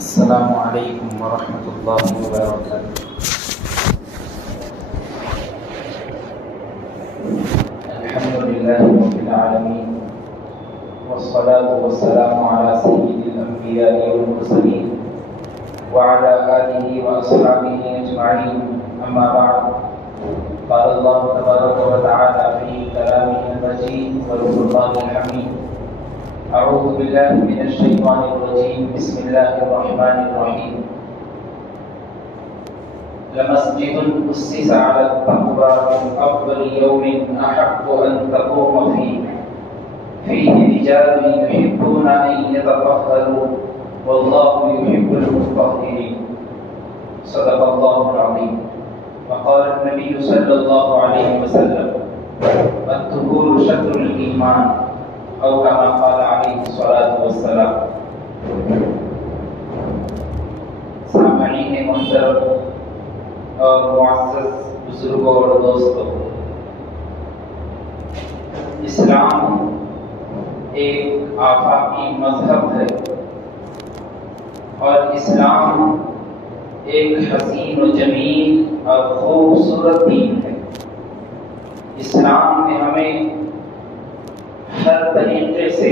السلام علیکم ورحمۃ اللہ وبرکاتہ۔ الحمد للہ رب العالمین والصلاة والسلام علی سید الانبیاء والمرسلین وعلی آلہ واصحابہ اجمعین، اما بعد، قال اللہ تبارک و تعالی فی کلامہ المجید والفرقان الحمید۔ اعوذ باللہ من الشیطان الرجیم، بسم اللہ الرحمن الرحیم۔ لمسجد اسس علی التقوی من اول یوم احق ان تقوم فیہ رجال یحبون ان یتطہروا واللہ یحب المطہرین۔ صدق اللہ العظیم۔ وقال النبی صلی اللہ علیہ وسلم الطہور شطر الایمان، او کما قال علیہ الصلاۃ والسلام۔ سامعین محترم اور معزز بزرگوں اور دوستوں، اسلام ایک آفاقی مذہب ہے اور اسلام ایک حسین و جمیل اور خوبصورت دین ہے۔ اسلام نے ہمیں ہر طریقے سے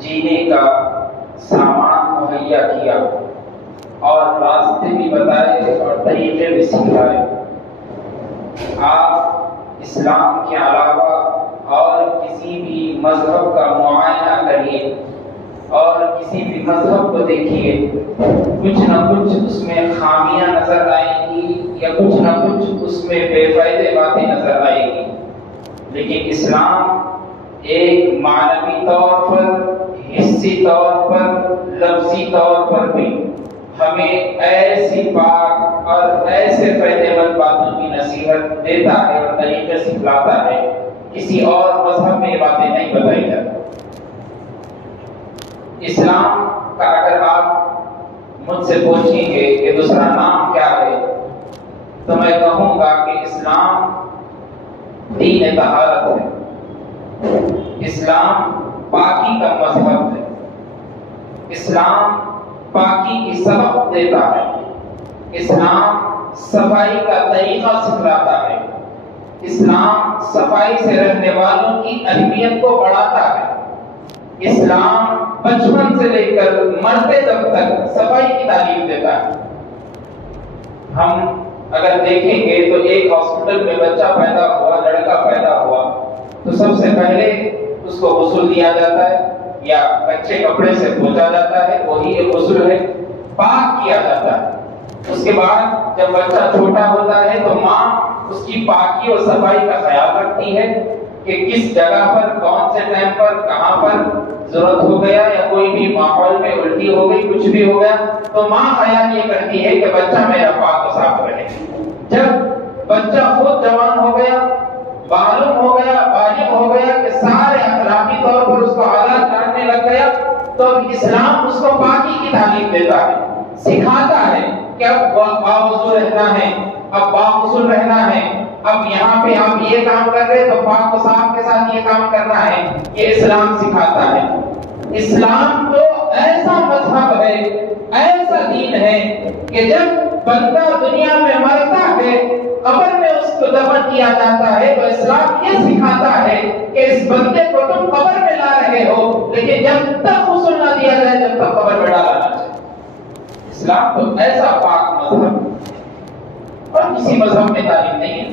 جینے کا سامان مہیا کیا اور راستے بھی بتائے اور طریقے بھی سکھائے۔ آپ اسلام کے علاوہ اور کسی بھی مذہب کا معائنہ کریے اور کسی بھی مذہب کو دیکھیے، کچھ نہ کچھ اس میں خامیاں نظر آئیں گی یا کچھ نہ کچھ اس میں بے فائدے باتیں نظر آئیں گی، لیکن اسلام ایک معنوی طور پر، حصی طور پر، لفظی طور پر بھی ہمیں ایسی پاک اور ایسے فائدہ مند باتوں کی نصیحت دیتا ہے اور طریقے سکھلاتا ہے، کسی اور مذہب میں یہ باتیں نہیں بتائی جاتی۔ اسلام کا اگر آپ مجھ سے پوچھیں گے کہ دوسرا نام کیا ہے، تو میں کہوں گا کہ اسلام دین طہارت ہے، اسلام پاکی کا مذہب ہے، اسلام پاکی کی سبق دیتا ہے، اسلام صفائی کا طریقہ سکھلاتا ہے، اسلام صفائی سے رہنے والوں کی اہمیت کو بڑھاتا ہے، اسلام بچپن سے لے کر مرتے دم تک صفائی کی تعلیم دیتا ہے۔ ہم اگر دیکھیں گے تو ایک ہاسپٹل میں بچہ پیدا ہوا، لڑکا پیدا ہوا، تو سب سے پہلے اس کو غسل دیا جاتا ہے یا کچے کپڑے سے پوچھا جاتا ہے، وہی ایک غسل ہے، پاک کیا جاتا ہے۔ اس کے بعد جب بچہ چھوٹا ہوتا ہے تو ماں اس کی پاکی اور صفائی کا خیال رکھتی ہے کہ کس جگہ پر، کون سے ٹائم پر، کہاں پر ضرورت ہو گیا یا کوئی بھی ماحول میں الٹی ہو گئی، کچھ بھی ہو گیا تو ماں خیال یہ کرتی ہے کہ بچہ میرا پاک و صاف رہے۔ جب بچہ خود جوان ہو گیا، معلوم ہو گیا، بالغ ہو گیا کہ سارے اخلاقی طور پر اس کو حالات جاننے لگ گیا، تو اسلام اس کو پاکی کی تعلیم دیتا ہے، سکھاتا ہے کہ اب باوضو رہنا ہے، اب باغسل رہنا ہے، اب یہاں پہ آپ یہ کام کر رہے تو پاک و صاف کے ساتھ یہ کام کرنا ہے، یہ اسلام سکھاتا ہے۔ اسلام تو ایسا مذہب ہے، ایسا دین ہے کہ جب بندہ دنیا میں مرتا ہے، قبر میں اس کو دفن کیا جاتا ہے، تو اسلام یہ سکھاتا ہے کہ اس بندے کو تم قبر میں لا رہے ہو، لیکن جب تک غسل نہ دیا جائے جب تک قبر میں ڈالا نہ جائے۔ اسلام تو ایسا پاک مذہب، اور کسی مذہب میں تعلیم نہیں ہے،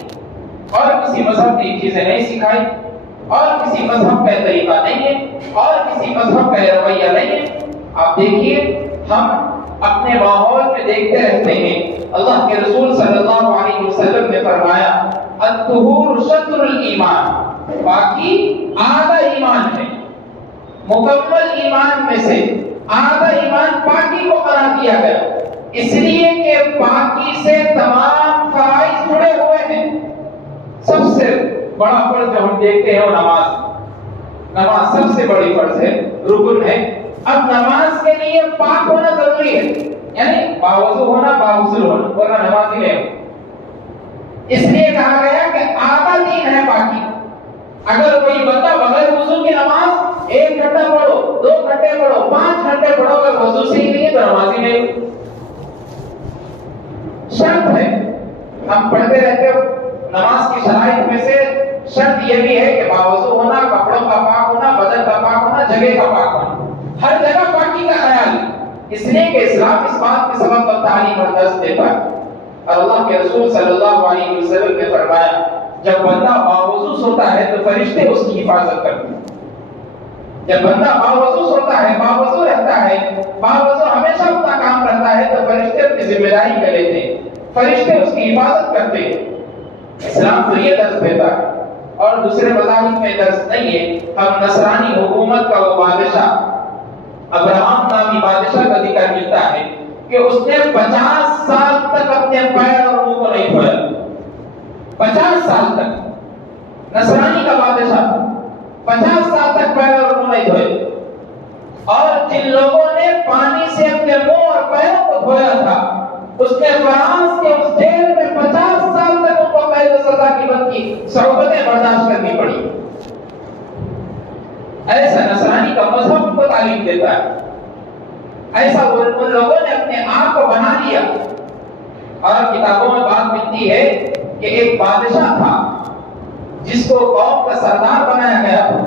اور کسی مذہب نے یہ چیزیں نہیں سکھائی، اور کسی مذہب کا طریقہ نہیں ہے، اور کسی مذہب کا رویہ نہیں ہے۔ آپ دیکھیے، ہم اپنے ماحول میں دیکھتے رہتے ہیں، اللہ کے رسول صلی اللہ علیہ وسلم نے فرمایا الطہور شطر الایمان، پاکی آدھا ایمان ہے، مکمل ایمان میں سے آدھا ایمان پاکی کو قرار دیا گیا، اس لیے کہ پاکی سے تمام فرائض جڑے ہوئے ہیں۔ سب سے بڑا فرض جو ہم دیکھتے ہیں وہ نماز سب سے بڑی فرض ہے، رکن ہے۔ اب نماز کے لیے پاک ہونا ضروری ہے، یعنی باوضو ہونا، باغسل ہونا، ورنہ نماز ہی نہیں ہو۔ اس لیے کہا گیا کہ آدھا دین ہے پاکی۔ اگر کوئی بندہ بغیر وضو کی نماز 1 گھنٹہ پڑھو، 2 گھنٹہ گھنٹے پڑھو، 5 گھنٹے پڑھو، اگر وضو سے ہی نہیں ہے تو نمازی نہیں۔ شرط ہے، ہم پڑھتے رہتے ہو، نماز کی شرائط میں سے شرط یہ بھی ہے کہ باوضو ہونا، کپڑوں کا پاک ہونا، بدن کا پاک ہونا، جگہ کا پاک ہونا، ہر جگہ پاکی کا خیال، اس لیے کہ اسلام اس بات کے سبب اور تعلیم اور درس دیتا ہے۔ اور اللہ کے رسول صلی اللہ علیہ وسلم نے فرمایا جب بندہ باوضو سوتا ہے تو فرشتے اس کی حفاظت کرتے ہیں۔ جب بندہ باوضو سوتا ہے، باوضو رہتا ہے، باوضو ہمیشہ اپنا کام کرتا ہے تو فرشتے اپنی ذمہ داری لے لیتے ہیں، فرشتے اس کی حفاظت کرتے ہیں۔ اسلام تو یہ درس دیتا ہے، اور دوسرے مذاہب میں درس نہیں ہے۔ ہم نصرانی حکومت کا وہ بادشاہ ابراہم نامی بادشاہ کا ذکر ملتا ہے کہ اس نے 50 سال تک اپنے پیر اور منہ کو نہیں دھویا، 50 سال تک نصرانی کا بادشاہ 50 سال تک پیر اور منہ نہیں دھوئے، اور جن لوگوں نے پانی سے اپنے منہ اور پیروں کو دھویا تھا اس نے فرانس کے اس جیل میں 50 سال تک ان کو قید و سزا کی بند کی صعوبتیں برداشت کرنی پڑی۔ ایسا نصرانی کا مذہب ان کو تعلیم دیتا ہے، ایسا ان لوگوں نے اپنے آپ کو بنا لیا۔ اور کتابوں میں بات ملتی ہے کہ ایک بادشاہ تھا جس کو قوم کا سردار بنایا گیا تھا۔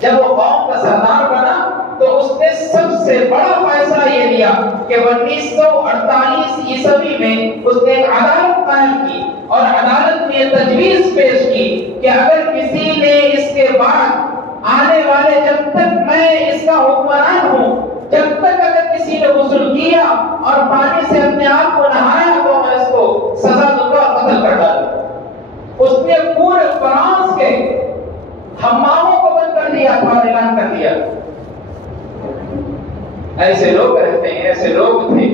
جب وہ قوم کا سردار بنا تو اس نے سب سے بڑا فیصلہ یہ لیا کہ 1948 عیسوی میں اس نے ایک عدالت قائم کی، اور عدالت میں یہ تجویز پیش کی کہ اگر کسی نے اس کے بعد آنے والے جب تک میں اس کا حکمران ہوں، جب تک اگر کسی نے غسل کیا اور پانی سے اپنے آپ کو نہایا تو میں اس کو سزا دوں گا، قتل کر ڈالوں۔ اس نے پورے فرانس کے حماموں کو بند کر دیا تھا اور اعلان کر دیا۔ ایسے لوگ رہتے ہیں، ایسے لوگ تھے،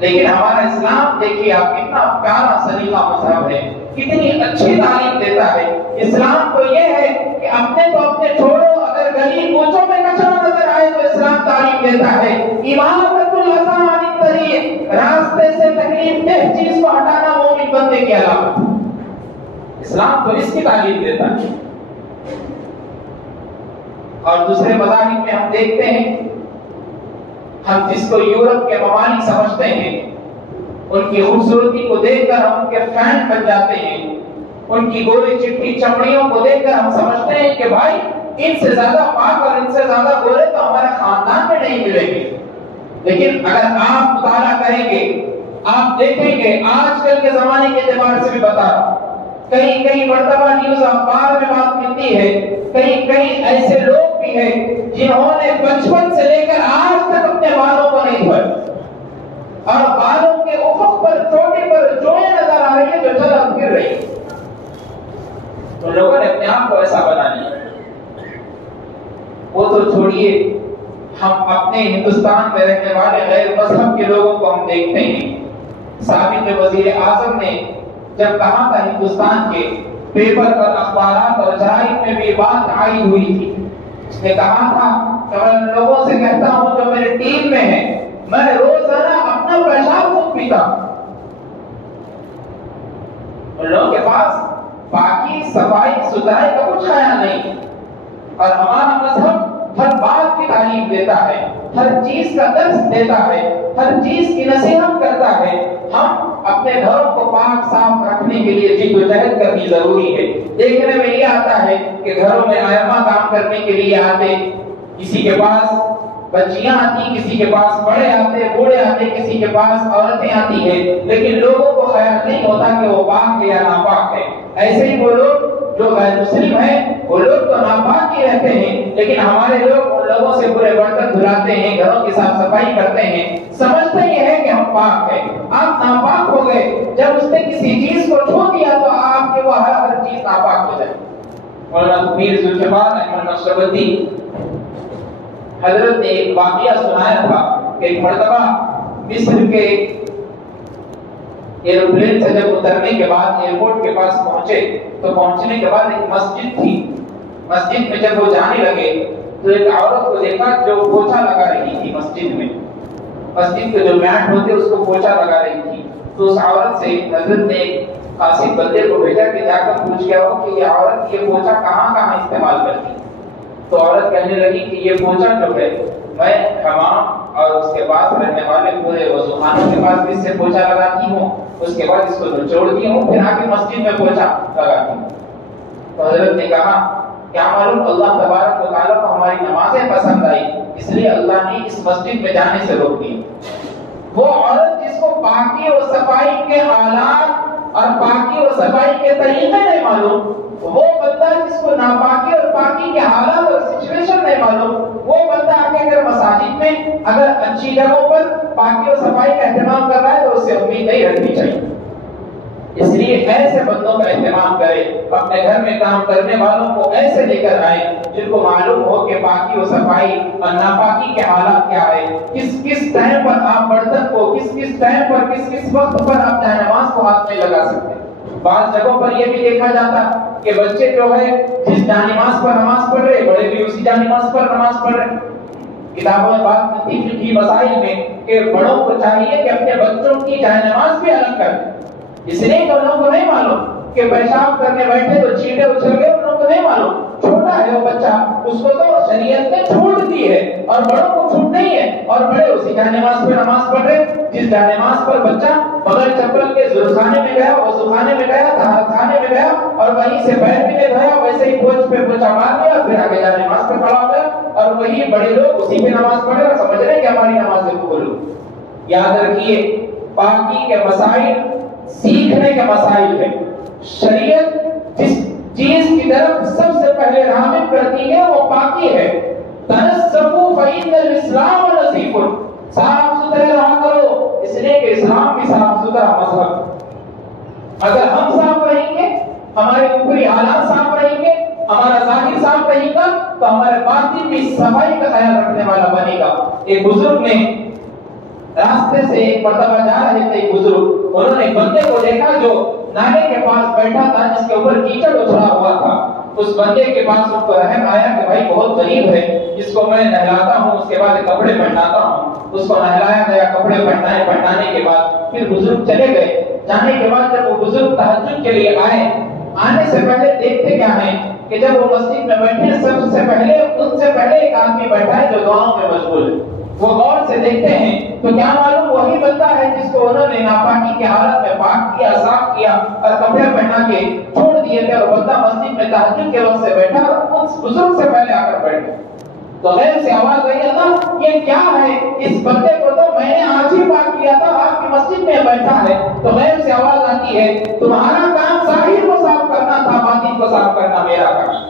لیکن ہمارا اسلام دیکھیے آپ کتنا پیارا سلیقہ مذہب ہے، کتنی اچھی تعلیم دیتا ہے۔ اسلام تو یہ ہے کہ اپنے تو اپنے چھوڑو، اگر گلی کوچوں میں کچرا نظر آئے تو اسلام تعلیم دیتا ہے امامت الحسن عن الطریق، راستے سے تکلیف دہ چیز کو ہٹانا مومن بندے کی علامت۔ اسلام تو اس کی تعلیم دیتا ہے۔ اور دوسرے مذاہب میں ہم دیکھتے ہیں، ہم جس کو یورپ کے ممالک سمجھتے ہیں، ان کی خوبصورتی کو دیکھ کر ہم ان کے فین بن جاتے ہیں، ان کی گوری چٹی چمڑیوں کو دیکھ کر ہم سمجھتے ہیں کہ بھائی ان سے زیادہ پاک اور ان سے زیادہ گورے تو ہمارے خاندان میں نہیں ملیں گے۔ لیکن اگر آپ مطالعہ کریں گے، آپ دیکھیں گے، آج کل کے زمانے کے اعتبار سے بھی بتا رہا ہوں، کئی مرتبہ نیوز اخبار میں بات ملتی ہے، کئی ایسے لوگ بھی ہیں جنہوں نے بچپن سے لے کر آج تک اپنے بالوں کو نہیں دھویا، اور بالوں کے افق پر چوٹی پر جوئیں نظر آ رہی ہے جو چل اب گر رہی ہے۔ تو لوگوں نے اپنے آپ کو ایسا بنا لیا۔ وہ تو چھوڑیے، ہم اپنے ہندوستان میں رہنے والے غیر مذہب کے لوگوں کو ہم دیکھتے ہیں۔ سابق وزیر اعظم نے جب کہا تھا، ہندوستان کے پیپر اور اخبارات اور جرائد میں بھی بات آئی ہوئی تھی، اس نے کہا تھا کہ میں ان لوگوں سے کہتا ہوں جو میرے ٹیم میں ہیں، میں روزانہ اپنا پیشاب خود پیتا ہوں۔ ان لوگوں کے پاس پاکی صفائی ستھرائی کا کچھ خیال نہیں، اور ہمارا مذہب ہر بات کی تعلیم دیتا ہے، ہر چیز کا درس دیتا ہے، ہر چیز کی نصیحت کرتا ہے۔ ہم اپنے گھروں کو پاک صاف رکھنے کے لیے جد و جہد کرنی ضروری ہے۔ دیکھنے میں یہ آتا ہے کہ گھروں میں آئمہ کام کرنے کے لیے آتے، کسی کے پاس بچیاں آتی، کسی کے پاس بڑے آتے، بوڑھے آتے، کسی کے پاس عورتیں آتی ہیں، لیکن لوگوں کو خیال نہیں ہوتا کہ وہ پاک ہے یا ناپاک ہے۔ ایسے ہی وہ لوگ جو غیر مسلم ہیں، وہ لوگ تو ناپاک ہی رہتے ہیں، لیکن ہمارے لوگ ان لوگوں سے برے برتن دھلاتے ہیں، گھروں کی صاف صفائی کرتے ہیں، سمجھتے یہ ہے کہ ہم پاک ہیں۔ آپ ناپاک ہو گئے، جب اس نے کسی چیز کو چھو دیا تو آپ کے وہ ہر چیز ناپاک ہو جائے۔ مولانا پیر ذوالجلال احمد نقشبندی حضرت نے ایک واقعہ سنایا تھا کہ ایک مرتبہ مصر کے ایروپلین سے جب اترنے کے بعد ایئرپورٹ کے پاس پہنچے تو پہنچنے کے بعد ایک مسجد تھی، مسجد میں جب وہ جانے لگے تو ایک عورت کو دیکھا جو پوچھا لگا رہی تھی مسجد میں، مسجد کے جو میٹ ہوتے اس کو پوچھا لگا رہی تھی۔ تو اس عورت سے حضرت نے ایک قاصد بندے کو بھیجا کہ جا کر پوچھ کے آؤ کہ یہ عورت یہ پوچھا کہاں کہاں استعمال کرتی۔ تو عورت کہنے لگی کہ یہ پوچھا جو ہے میں حمام اور اس کے پاس رہنے والے پورے وضوخانوں کے پاس بھی اس سے پوچھا لگاتی ہوں، اس کے بعد اس کو نچوڑتی ہوں، پھر آ کے مسجد میں پوچھا لگاتی ہوں۔ تو حضرت نے کہا کیا معلوم اللہ تبارک و تعالیٰ کو ہماری نمازیں پسند آئی، اس لیے اللہ نے اس مسجد میں جانے سے روک دی۔ وہ عورت جس کو پاکی اور صفائی کے حالات اور پاکی اور صفائی کے طریقے نہیں معلوم، وہ بندہ جس کو ناپاکی اور پاکی کے حالات اور سچویشن نہیں معلوم، وہ بندہ آ کے اگر مساجد میں اگر اچھی جگہوں پر پاکی اور صفائی کا اہتمام کر رہا ہے تو اس سے امید نہیں رکھنی چاہیے۔ اس لیے ایسے بندوں کا اہتمام کرے، اپنے گھر میں کام کرنے والوں کو ایسے لے کر آئے جن کو معلوم ہو کہ پاکی و صفائی اور ناپاکی کے حالات کیا ہے، کس ٹائم پر آپ برتن کو کس ٹائم پر کس وقت پر آپ جائے کو ہاتھ میں لگا سکتے ہیں۔ بعض جگہوں پر یہ بھی دیکھا جاتا کہ بچے جو ہے جس جانماز پر نماز پڑھ رہے، بڑے بھی اسی جانماز پر نماز پڑھ رہے۔ کتابوں میں بات ملتی فقہی مسائل میں کہ بڑوں کو چاہیے کہ اپنے بچوں کی جانماز بھی الگ کریں، اس لیے کہ انہوں کو نہیں معلوم کہ پیشاب کرنے بیٹھے تو چیٹے اچھل گئے، انہوں کو نہیں معلوم، چھوٹا ہے وہ بچہ، اس کو تو شریعت نے چھوٹ دی ہے اور بڑوں کو چھوٹ نہیں ہے، اور بڑے اسی جانماز پہ نماز پڑھ رہے جس جانماز پر بچہ بغیر چپل کے ذوالخانے میں گیا، وضوخانے میں گیا، طہارت خانے میں گیا اور وہیں سے پیر بھی نہیں دھویا، ویسے ہی پوچھ پہ پوچھا مار دیا، پھر آگے جانماز پہ کھڑا ہو گیا، اور وہی بڑے لوگ اسی پہ نماز پڑھے اور سمجھ رہے کہ ہماری نماز قبول ہو۔ یاد رکھیے پاکی کے مسائل سیکھنے کے مسائل ہیں۔ شریعت جس چیز کی طرف سب سے پہلے راغب کرتی ہے وہ پاکی ہے۔ تنظفوا فإن الإسلام نظیف، صاف ستھرے رہا کرو، اس لیے کہ اسلام بھی صاف ستھرا مذہب۔ اگر ہم صاف رہیں گے، ہمارے اوپری حالات صاف رہیں گے، ہمارا ظاہر صاف رہے گا تو ہمارے باطن بھی صفائی کا خیال رکھنے والا بنے گا۔ ایک بزرگ نے راستے سے ایک مرتبہ جا رہے تھے، ایک بزرگ، انہوں نے بندے کو دیکھا جو نالے کے پاس بیٹھا تھا جس کے اوپر کیچڑ اچھلا ہوا تھا۔ اس بندے کے پاس ان کو رحم آیا کہ بھائی بہت غریب ہے، اس کو میں نہلاتا ہوں، اس کے بعد کپڑے پہناتا ہوں۔ اس کو نہلایا گیا، کپڑے پہنانے کے بعد پھر بزرگ چلے گئے۔ جانے کے بعد جب وہ بزرگ تہجد کے لیے آئے، آنے سے پہلے دیکھتے کیا ہیں کہ جب وہ مسجد میں بیٹھے سب سے پہلے ان سے پہلے ایک آدمی بیٹھا ہے جو دعاؤں میں مشغول ہے۔ وہ غور سے دیکھتے ہیں تو کیا معلوم وہی بندہ ہے جس کو انہوں نے ناپاکی کی حالت میں پاک کیا، صاف کیا اور کپڑے پہنا کے چھوڑ دیے تھے، اور بندہ مسجد میں تہجد کے وقت سے بیٹھا اور اس بزرگ سے پہلے آ کر بیٹھ گیا۔ تو غیر سے آواز آئی، اللہ یہ کیا ہے، اس بندے کو تو میں نے آج ہی پاک کیا تھا، آپ کی مسجد میں بیٹھا ہے۔ تو غیر سے آواز آتی ہے، تمہارا کام ظاہر کو صاف کرنا تھا، باطن کو صاف کرنا میرا کام۔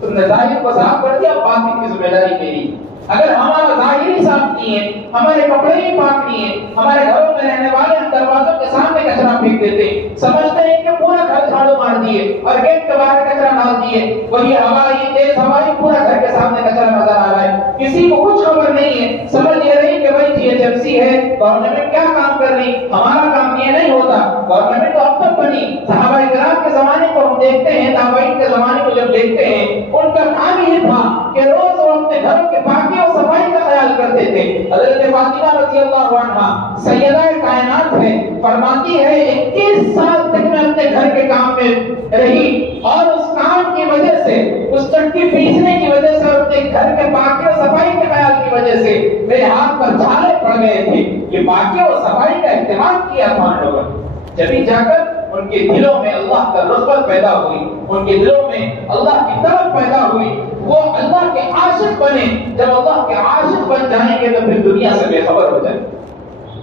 تم نے ظاہر کو صاف کر دیا، باطن کی ذمہ داری میری۔ اگر ہمارا ظاہر ہی صاف نہیں ہے، ہمارے کپڑے ہی پاک نہیں ہے، ہمارے گھروں میں رہنے والے ہم دروازوں کے سامنے کچرا پھینک دیتے، سمجھتے ہیں کہ پورا گھر جھاڑو مار دیے اور گیٹ کے باہر کچرا ڈال دیے، وہی ہوائی تیز ہوائی پورا گھر کے سامنے کچرا نظر آ رہا ہے، کسی کو کچھ خبر نہیں ہے، سمجھ یہ رہی کہ بھائی جی ایجنسی ہے، گورنمنٹ کیا کام کر رہی، ہمارا کام یہ نہیں ہوتا، گورنمنٹ تو اب تک بنی۔ صحابہ کرام کے زمانے کو ہم دیکھتے ہیں، تابعین کے زمانے کو جب دیکھتے ہیں، ان کا کام یہ تھا کہ روز وہ اپنے گھروں کے پاکی اور صفائی کا خیال کرتے تھے۔ حضرت فاطمہ رضی اللہ عنہا سیدہ کائنات ہے، فرماتی ہے 21 سال تک میں اپنے گھر کے کام میں رہی اور اس کام کی وجہ سے، اس چٹکی پیسنے کی وجہ سے اور اپنے گھر کے پاکی اور صفائی کے خیال کی وجہ سے میرے ہاتھ پر چھالے پڑ گئے تھے۔ یہ پاکی اور صفائی کا اہتمام کیا تھا ان لوگوں نے، جبھی جا کر ان کے دلوں میں اللہ کا رغبت پیدا ہوئی، ان کے دلوں میں اللہ کی طرف پیدا ہوئی، وہ اللہ کے عاشق بنے۔ جب اللہ کے عاشق بن جائیں گے تو پھر دنیا سے بے خبر ہو جائیں گے،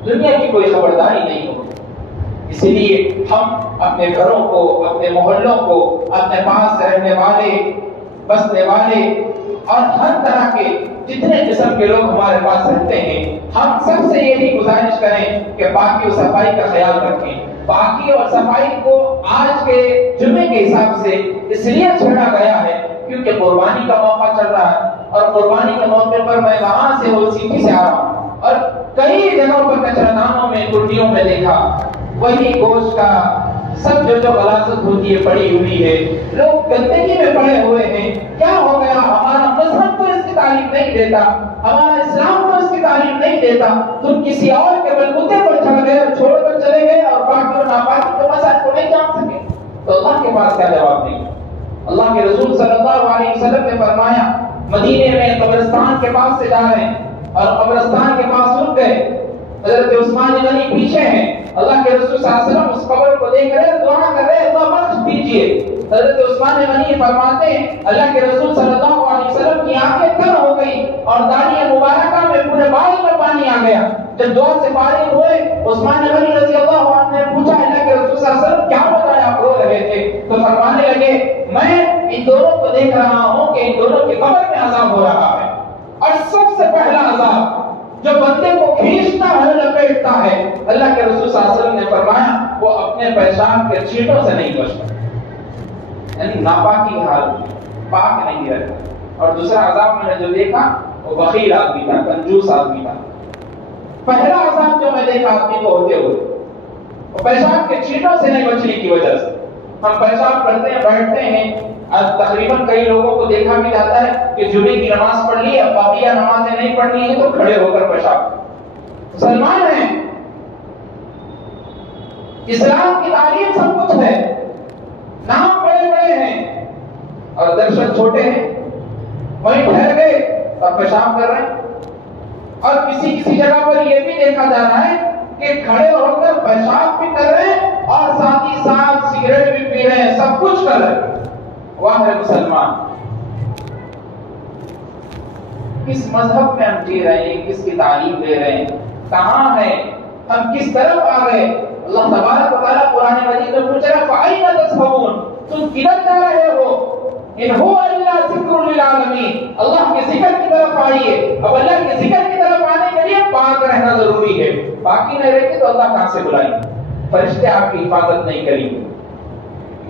دنیا کی کوئی خبرداری نہیں ہوگی۔ اسی لیے ہم اپنے گھروں کو، اپنے محلوں کو، اپنے پاس رہنے والے، بسنے والے اور ہر طرح کے جتنے قسم کے لوگ ہمارے پاس رہتے ہیں، ہم سب سے یہی گزارش کریں کہ پاکی اور صفائی کا خیال رکھیں۔ پاکی اور صفائی کو آج کے جمعے کے حساب سے اس لیے چھیڑا گیا ہے کیونکہ قربانی کا موقع چل رہا ہے، اور قربانی کے موقع پر میں وہاں سے وہ سیٹی سے آ رہا ہوں اور کئی جگہوں پر کچرا دانوں میں، کلٹیوں میں دیکھا وہی گوشت کا سب جو غلاظت ہوتی ہے پڑی ہوئی ہے، لوگ گندگی میں پڑے ہوئے ہیں۔ کیا ہو گیا؟ ہمارا مذہب تو اس کی تعلیم نہیں دیتا، ہمارا اسلام تو اس کی تعلیم نہیں دیتا، تم کسی اور کے بلبوتے پر چڑھ گئے اور چھوڑ کر چلے گئے اور پاکی اور ناپاکی کے مسائل کو نہیں جان سکے، تو اللہ کے پاس کیا جواب دیں گے؟ اللہ کے رسول صلی اللہ علیہ وسلم نے فرمایا مدینے میں قبرستان کے پاس سے جا رہے ہیں اور قبرستان کے پاس رک گئے. حضرت عثمان غنی پیچھے ہیں. اللہ کے رسول صلی اللہ علیہ وسلم اس قبر کو دیکھ رہے دعا کر رہے اللہ بخش دیجیے. حضرت عثمان غنی فرماتے ہیں اللہ کے رسول صلی اللہ علیہ وسلم کی آنکھیں تر ہو گئی اور داڑھی مبارکہ میں پورے بال میں پانی آ گیا. جب دعا سے فارغ ہوئے عثمان غنی رضی اللہ عنہ نے پوچھا اللہ کے رسول صلی اللہ علیہ وسلم کیا بتایا آپ رو رہے تھے؟ تو فرمانے لگے میں ان دونوں کو دیکھ رہا ہوں کہ ان دونوں کی قبر میں عذاب ہو رہا ہے اور سب سے پہلا عذاب جو بندے کو کھینچتا ہے لپیٹتا ہے اللہ کے رسول صلی اللہ علیہ وسلم نے فرمایا وہ اپنے پیشاب کے چھینٹوں سے نہیں بچتا. یعنی ناپاکی حالت پاک نہیں رہتا. اور دوسرا عذاب میں نے جو دیکھا وہ بخیل آدمی تھا, کنجوس آدمی تھا. پہلا عذاب جو میں دیکھا آدمی کو ہوتے ہوئے وہ پیشاب کے چھینٹوں سے نہیں بچنے کی وجہ سے. ہم پیشاب کرتے ہیں بیٹھتے ہیں. آج تقریباً کئی لوگوں کو دیکھا بھی جاتا ہے کہ جمعے کی نماز پڑھ لی, اب باقیہ نمازیں نہیں پڑھنی ہیں تو کھڑے ہو کر پیشاب. مسلمان ہیں, اسلام کی تعلیم سب کچھ ہے, نام بڑے بڑے ہیں اور درشن چھوٹے ہیں. وہیں ٹھہر گئے اور پیشاب کر رہے ہیں. اور کسی کسی جگہ پر یہ بھی دیکھا جا رہا ہے کہ کھڑے ہو کر پیشاب بھی کر رہے ہیں اور ساتھ ہی ساتھ سگریٹ بھی پی رہے ہیں, سب کچھ کر رہے ہیں. واہ مسلمان, کس مذہب میں ہم جی رہے ہیں, کس کی تعلیم دے رہے ہیں, کہاں ہے ہم, کس طرف آ گئے؟ اللہ تبارک و تعالیٰ قرآن مجید میں پوچھ رہا ہے فَأَيْنَ تَذْهَبُونَ, تم کدھر جا رہے ہو؟ ان هُوَ إِلَّا ذِكْرٌ لِلْعَالَمِينَ, اللہ کے ذکر کی طرف آئیے. اب اللہ کے ذکر کی طرف آنے کے لیے پاک رہنا ضروری ہے. پاکی نہیں رہے تو اللہ کہاں سے بلائیں گے؟ فرشتے آپ کی حفاظت نہیں کریں گے.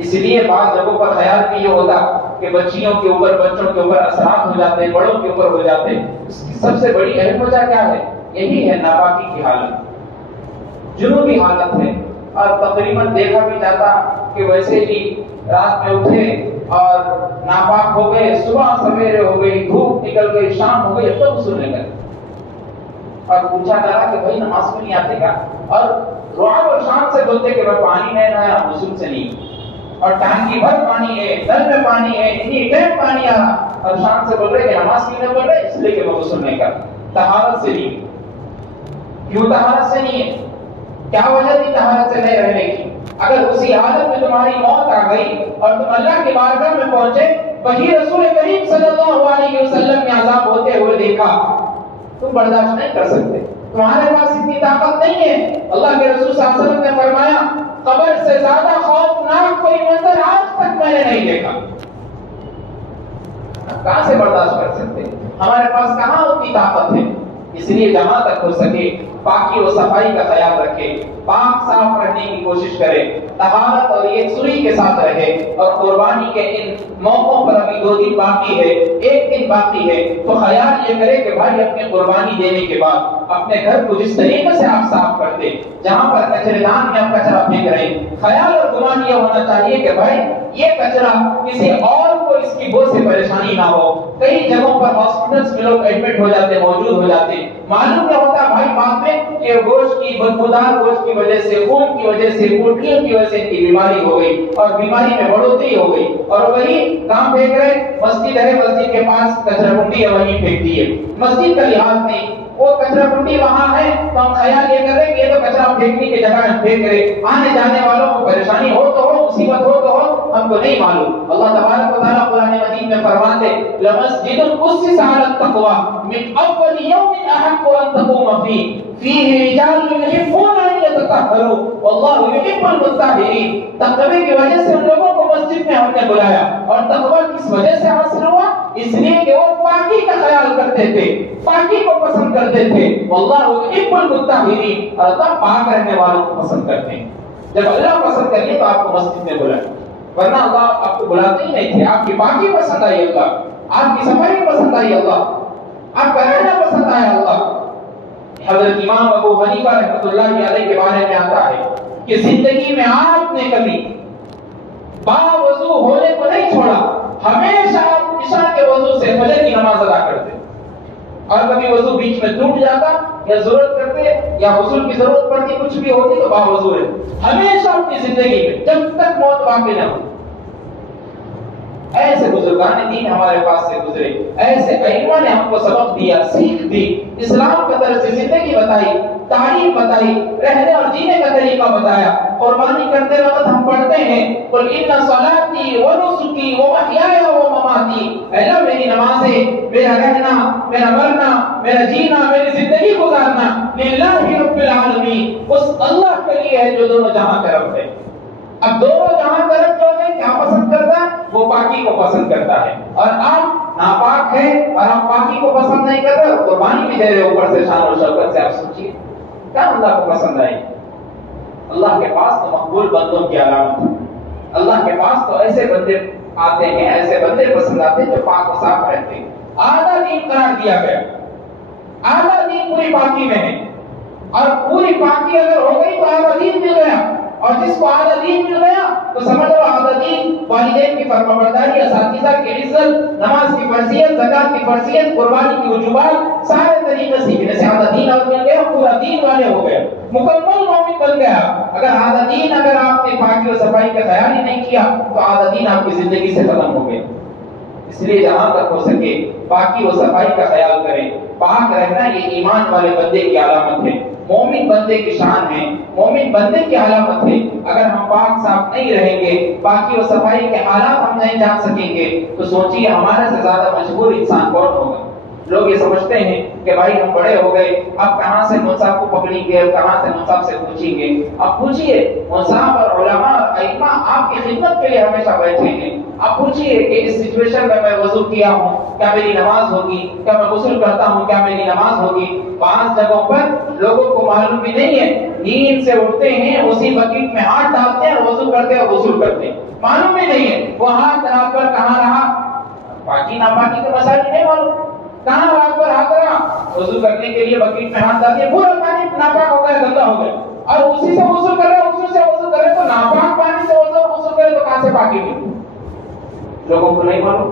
اس لیے بعض جگہوں پر خیال بھی یہ ہوتا کہ بچیوں کے اوپر, بچوں کے اوپر اثرات ہو جاتے ہیں, بڑوں کے اوپر ہو جاتے ہیں. اس کی سب سے بڑی اہم وجہ کیا ہے؟ یہی ہے ناپاکی کی حالت, جنوبی حالت ہے. اور تقریباً دیکھا بھی جاتا کہ ویسے ہی رات میں اٹھے اور ناپاک ہو گئے, صبح سویرے ہو گئی, دھوپ نکل گئی, شام ہو گئی, اب تو غسل نکل اور پوچھا جا رہا کہ بھائی نماز کو نہیں آتے کا, اور رعب اور شان سے بولتے کہ میں پانی نہیں لایا, غسل سے نہیں, اور ٹانکی بھر پانی ہے, نل میں پانی ہے, اتنی ٹائم پانی آ رہا, اور شان سے بول رہے کہ نماز کیوں نہیں پڑھ رہے؟ اس لیے کہ میں غسل نہیں کر. طہارت سے نہیں. کیوں طہارت سے نہیں ہے؟ کیا وجہ تھی طہارت سے نہیں رہنے کی؟ اگر اسی حالت میں تمہاری موت آ گئی اور تم اللہ کی بارگاہ میں پہنچے, وہی رسول کریم صلی اللہ علیہ وسلم نے عذاب ہوتے ہوئے دیکھا, تم برداشت نہیں کر سکتے, تمہارے پاس اتنی طاقت نہیں ہے. اللہ کے رسول صلی اللہ علیہ وسلم نے فرمایا قبر سے زیادہ خوفناک کوئی منظر آج تک میں نے نہیں دیکھا. کہاں سے برداشت کر سکتے؟ ہمارے پاس کہاں اتنی طاقت ہے؟ اس لیے جہاں تک ہو سکے پاکی و صفائی کا خیال رکھے, پاک صاف رہنے کی کوشش کرے, طہارت اور یکسوئی کے ساتھ رہے. اور قربانی کے ان موقعوں پر ابھی 2 دن باقی ہے, 1 دن باقی ہے, تو خیال یہ کرے کہ بھائی اپنی قربانی دینے کے بعد اپنے گھر کو جس طریقے سے آپ صاف کرتے, جہاں پر کچرے دان میں آپ کچرا پھینک رہے, خیال اور گمان یہ ہونا چاہیے کہ بھائی یہ کچرا کسی اور کو اس کی بو سے پریشانی نہ ہو. کئی جگہوں پر ہاسپٹلس میں لوگ ایڈمٹ ہو جاتے, موجود ہو جاتے, معلوم کیا ہوتا بھائی بعد میں کہ گوشت کی بدبودار گوشت کی وجہ سے, خون کی وجہ سے, پوٹلیوں کی وجہ سے ان کی بیماری ہو گئی اور بیماری میں بڑھوتری ہو گئی. اور وہی کام پھینک رہے, مسجد ہے, مسجد کے پاس کچرا کنڈی ہے, وہیں پھینک دیے. مسجد کا لحاظ نہیں, وہ کچرا کنڈی وہاں ہے تو ہم خیال یہ کر رہے کہ یہ تو کچرا پھینکنے کی جگہ پھینک رہے, آنے جانے والوں کو پریشانی ہو تو ہو, مصیبت ہو تو ہو, ہم کو نہیں معلوم. اللہ تبارک و تعالیٰ قرآن مجید میں فرماتے لمسجد اسس علی التقوی من اول یوم احق ان تقوم فیہ رجال یحبون ان یتطہروا واللہ یحب المطہرین. تقوی کی وجہ سے ان لوگوں کو مسجد میں ہم نے بلایا, اور تقوی کس وجہ سے حاصل ہوا؟ اس لیے کہ وہ پاکی کا خیال کرتے تھے, پاکی کو پسند کرتے تھے. واللہ یحب المطہرین, اور اللہ پاک رہنے والوں کو پسند کرتے ہیں. جب اللہ پسند کریے تو آپ کو مسجد میں بلائے, ورنہ اللہ آپ کو بلاتے ہی نہیں تھے. آپ کی پاکی پسند آئی اللہ, آپ کی صفائی پسند آئی اللہ, آپ کا رہنا پسند آیا اللہ. حضرت امام ابو حنیفہ رحمۃ اللہ علیہ کے بارے میں آتا ہے کہ زندگی میں آپ نے کبھی باوضو ہونے کو نہیں چھوڑا, ہمیشہ آپ عشاء کے وضو سے فجر کی نماز ادا کرتے, اور کبھی وضو بیچ میں ٹوٹ جاتا یا ضرورت کرتے یا غسل کی ضرورت پڑتی, کچھ بھی ہوتی تو باوضو ہے, ہمیشہ اپنی زندگی میں جب تک موت واقع نہ ہو. ایسے بزرگان دین ہمارے پاس سے گزرے، ایسے ائمہ نے ہم کو سبق دیا، سیکھ دی، اسلام کا طرز زندگی بتائی، تعلیم بتائی، رہنے اور جینے کا طریقہ بتایا۔ قربانی کرتے وقت ہم پڑھتے ہیں قل ان صلاتی ونسکی ومحیایا ومماتی، اللہ میری نمازیں، میرا رہنا، میرا مرنا، میرا جینا، میری زندگی گزارنا للہ رب العالمین، اس اللہ کے لیے ہے جو دونوں جہاں کا رب ہے۔ اب دونوں جہاں کا رب جو ہے کیا پسند کرتا ہے؟ وہ پاکی کو پسند کرتا ہے، اور آپ ناپاک ہے اور آپ پاکی کو پسند نہیں کرتے، قربانی بھی دے رہے اوپر سے شان اور شوکت سے، آپ سوچیے کیا اللہ کو پسند آئے؟ اللہ کے پاس تو مقبول بندوں کی علامت ہے، اللہ کے پاس تو ایسے بندے آتے ہیں، ایسے بندے پسند آتے ہیں جو پاک و صاف رہتے ہیں۔ آدھا دین قرار دیا گیا، آدھا دین پوری پاکی میں ہے، اور پوری پاکی اگر ہو گئی تو آدھا دین مل گیا، اور جس کو آدھا دین مل گیا تو سمجھ لو آدھا دین والدین کی فرمانبرداری، اساتذہ کی عزت، نماز کی فرضیت، زکات کی فرضیت، قربانی کی وجوبات، سارے طریقے سیکھنے سے آدھا دین اور مل گیا، پورا دین والے ہو گئے، مکمل مومن بن گیا۔ اگر آدھا دین اگر آپ نے پاکی و صفائی کا خیال ہی نہیں کیا تو آدھا دین آپ کی زندگی سے ختم ہو گیا۔ اس لیے جہاں تک ہو سکے پاکی و صفائی کا خیال کریں۔ پاک رہنا یہ ایمان والے بندے کی علامت ہے، مومن بندے کی شان ہے، مومن بندے کی علامت ہے۔ اگر ہم پاک صاف نہیں رہیں گے، پاکی و صفائی کے حالات ہم نہیں جان سکیں گے، تو سوچیے ہمارے سے زیادہ مجبور انسان کون ہوگا؟ لوگ یہ سمجھتے ہیں کہ بھائی ہم بڑے ہو گئے، اب کہاں سے منصاف کو پکڑیں گے، اب کہاں سے منصاف سے پوچھیں گے؟ اب پوچھیے، منصاف اور علماء اور ائمہ آپ کی خدمت کے لیے ہمیشہ بیٹھے ہیں۔ اب پوچھیے کہ اس سچویشن میں وضو کیا ہوں، کیا میری نماز ہوگی؟ کیا میں غسل کرتا ہوں، کیا میری نماز ہوگی؟ بعض جگہوں پر لوگوں کو معلوم بھی نہیں ہے، نیند سے اٹھتے ہیں اسی بکیٹ میں ہاتھ ڈالتے ہیں اور وضو کرتے اور غسل کرتے ہیں، معلوم بھی نہیں ہے وہ ہاتھ رات پر کہاں رہا، پاکی ناپاکی کے مسائل نہیں معلوم، کہاں رات پر ہاتھ رہا، وضو کرنے کے لیے بکیٹ میں ہاتھ ڈال دیا، پورا پانی ناپاک ہو گیا، گندا ہو گیا، اور اسی سے غسل کر رہے، اسی سے غسل کر رہے، تو ناپاک پانی سے غسل کرے تو کہاں سے پاکی ملی؟ لوگوں کو نہیں معلوم،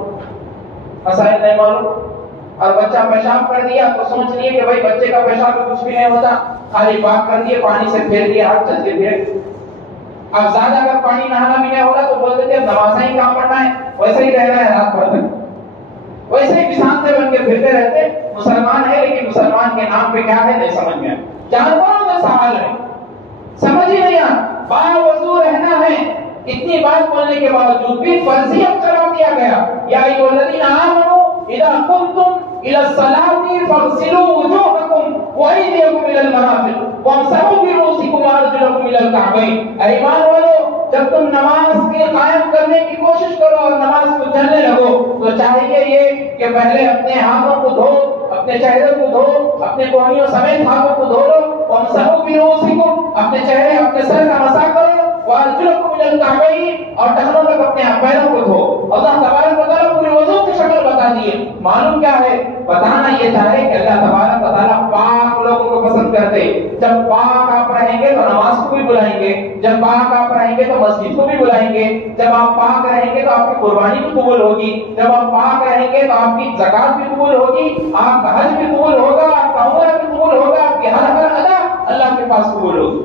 مسائل نہیں معلوم۔ اور بچہ پیشاب کر دیا تو سوچ لیے کہ بھائی بچے کا پیشاب میں کچھ بھی نہیں ہوتا، خالی پاک کر دیے، پانی سے پھیر دیا، ہاتھ چلتے پھر۔ اب زیادہ اگر پانی نہانا بھی نہیں ہوگا تو بولتے تھے نمازیں ہی کام پڑھنا ہے، ویسے ہی رہنا ہے رات بھر تک، ویسے ہی کسانتے بن کے پھرتے رہتے، مسلمان ہے لیکن مسلمان کے نام پہ کیا ہے نہیں سمجھ میں، جانوروں میں سوال ہے، سمجھ ہی نہیں آتا۔ باوضو رہنا ہے، اتنی بات بولنے کے باوجود بھی فرضیت قرار دیا گیا، یا ایھا الذین آمنوا اذا قمتم الى الصلاة فاغسلوا وجوهکم وایدیکم الى المرافق وامسحوا برؤوسکم وارجلکم الى الکعبین۔ اے ایمان والو، جب تم نماز کے قائم کرنے کی کوشش کرو اور نماز کو چلنے لگو تو چاہیے یہ کہ پہلے اپنے ہاتھوں کو دھو، اپنے چہرے کو دھو، اپنے کوہنیوں سمیت ہاتھوں کو دھو لو، وامسحوا برؤوسکم، اپنے چہرے اپنے سر کا مسح کرو، وارجلکم الى الکعبین، اور ٹخنوں تک اپنے پیروں کو دھو۔ اللہ تبارک و تعالیٰ پورے وضو کی شکل بتا دی ہے، معلوم کیا ہے؟ بتانا یہ چاہے کہ اللہ تبارک و تعالیٰ پاک لوگوں کو پسند کرتے، جب پاک آپ رہیں گے تو نماز کو بھی بلائیں گے، جب پاک آپ رہیں گے تو مسجد کو بھی بلائیں گے، جب آپ پاک رہیں گے تو آپ کی قربانی بھی قبول ہوگی، جب آپ پاک رہیں گے تو آپ کی زکات بھی قبول ہوگی، آپ کا حج بھی قبول ہوگا، آپ کا عمرہ بھی قبول ہوگا، آپ کی ہر ادا اللہ کے پاس قبول ہوگی۔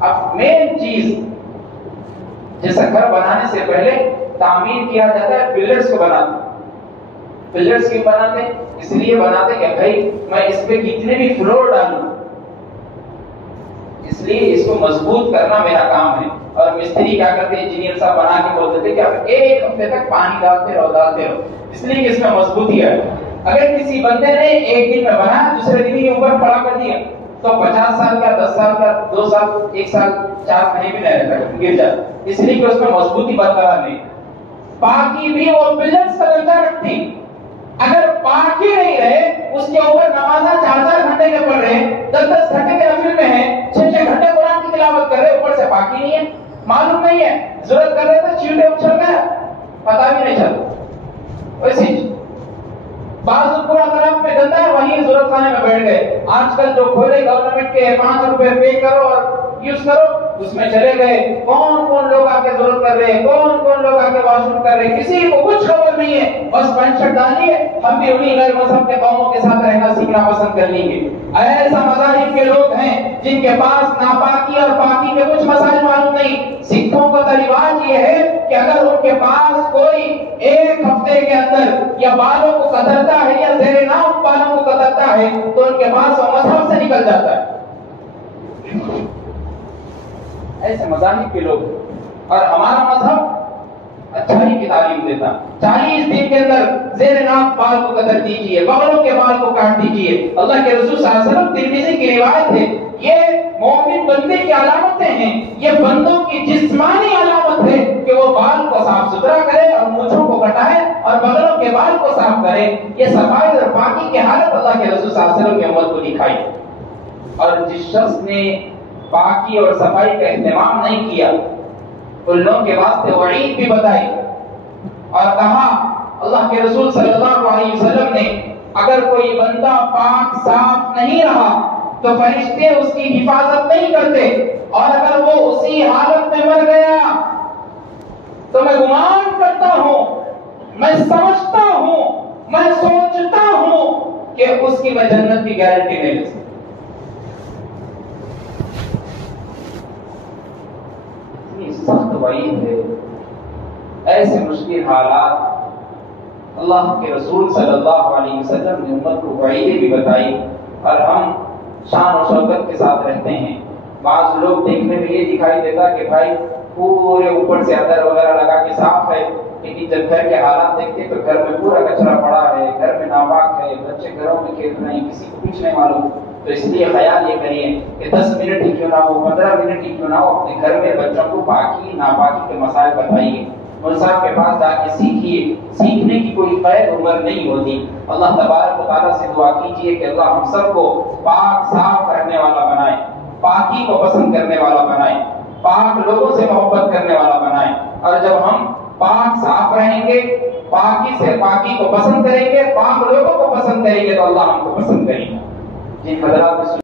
اب مین چیز، جیسا گھر بنانے سے پہلے تعمیر کیا جاتا ہے، پلرز کو بناتے ہیں۔ پلرز کیوں بناتے ہیں؟ اس لیے بناتے کہ بھائی میں اس پہ کتنے بھی فلور ڈالوں، اس لیے اس کو مضبوط کرنا میرا کام ہے۔ اور مستری کیا کرتے ہیں، انجینئر صاحب بنا کے بولتے تھے کہ آپ ایک ہفتے تک پانی ڈالتے رہو، اس لیے کہ اس میں مضبوطی ہے۔ اگر کسی بندے نے ایک دن میں بنایا، دوسرے دن ہی اوپر پڑا کر دیا تو 50 سال کا، 10 سال کا، 2 سال، 1 سال، 4 مہینے بھی نہیں رہتا، گر جاتا، اس لیے کہ اس میں مضبوطی برقرار نہیں۔ پاکی بھی وہ پلرز کا درجہ رکھتی، اگر پاکی نہیں رہے، اس کے اوپر نمازاں 4-4 گھنٹے کے پڑھ رہے، 10-10 گھنٹے کے نفل میں ہیں، 6-6 گھنٹے قرآن کی تلاوت کر رہے، اوپر سے پاکی نہیں ہے، معلوم نہیں ہے، ضرورت کر رہے تو چیوٹے اچھل گیا، پتہ بھی نہیں چلتا۔ ویسے بعض پورا طرف میں گندا ہے، وہیں ضرورت خانے میں بیٹھ گئے۔ آج کل جو کھولے گورنمنٹ کے 5 روپے پے کرو اور یوز کرو، اس میں چلے گئے، کون کون لوگ آ کے ضرورت کر رہے ہیں، کون کون لوگ آ کے واش روم کر رہے ہیں، کسی کو کچھ خبر نہیں ہے، بس پینٹ شرٹ ڈالیے، ہم بھی انہیں غیر مذہب کے قوموں کے ساتھ رہنا سیکھنا پسند کر لیں گے۔ ایسا مذاہب کے لوگ ہیں جن کے پاس ناپاکی اور پاکی کے کچھ مسائل معلوم نہیں۔ سکھوں کا تو رواج یہ ہے کہ اگر ان کے پاس کوئی ایک ہفتے کے اندر یا بالوں کو کترتا ہے یا زیر ناف بالوں کو کترتا ہے تو ان کے پاس وہ مذہب سے نکل جاتا ہے۔ ایسے مذاہب کے لوگ، اور ہمارا مذہب اچھائی کی تعلیم دیتا۔ 40 دن کے اندر زیر ناف بال کو قطر دیجیے، بغلوں کے بال کو کاٹ دیجیے۔ اللہ کے رسول صلی اللہ علیہ وسلم ترمذی کی روایت ہے، یہ مومن بندے کی علامتیں ہیں، یہ بندوں کی جسمانی علامت ہے کہ وہ بال کو صاف ستھرا کرے اور مونچھوں کو کٹائے اور بغلوں کے بال کو صاف کرے۔ یہ صفائی اور پاکی کی حالت اللہ کے رسول صلی اللہ علیہ وسلم کی امت کو دکھائی۔ اور جس شخص نے پاکی اور صفائی کا اہتمام نہیں کیا ان لوگوں کے واسطے وعید بھی بتائی اور کہا اللہ کے رسول صلی اللہ علیہ وسلم نے اگر کوئی بندہ پاک صاف نہیں رہا تو فرشتے اس کی حفاظت نہیں کرتے، اور اگر وہ اسی حالت میں مر گیا تو میں گمان کرتا ہوں، میں سمجھتا ہوں، میں سوچتا ہوں کہ اس کی میں جنت کی گارنٹی نہیں لے سکتا۔ سخت وعید ہے، ایسے مشکل حالات اللہ کے رسول صلی اللہ علیہ وسلم نے امت کو وعیدیں بھی بتائی، اور ہم شان و شوکت کے ساتھ رہتے ہیں۔ بعض لوگ دیکھنے میں یہ دکھائی دیتا کہ بھائی پورے اوپر سے عطر وغیرہ لگا کے صاف ہے، لیکن جب گھر کے حالات دیکھتے تو گھر میں پورا کچرا پڑا ہے، گھر میں ناپاک ہے، بچے گھروں میں کھیل رہے ہیں، کسی کو کچھ نہیں معلوم۔ تو اس لیے خیال یہ کریے کہ 10 منٹ ہی کیوں نہ ہو، 15 منٹ ہی کیوں نہ ہو، اپنے گھر میں بچوں کو پاکی ناپاکی کے مسائل بتائیے، ان صاحب کے پاس جا کے سیکھیے۔ سیکھنے کی کوئی قید عمر نہیں ہوتی۔ اللہ تبارک و تعالیٰ سے دعا کیجیے کہ اللہ ہم سب کو پاک صاف رہنے والا بنائے، پاکی کو پسند کرنے والا بنائے، پاک لوگوں سے محبت کرنے والا بنائے۔ اور جب ہم پاک صاف رہیں گے، پاکی سے پاکی کو پسند کریں گے، پاک لوگوں کو پسند کریں گے تو اللہ ہم کو پسند کرے گا۔ جن حضرات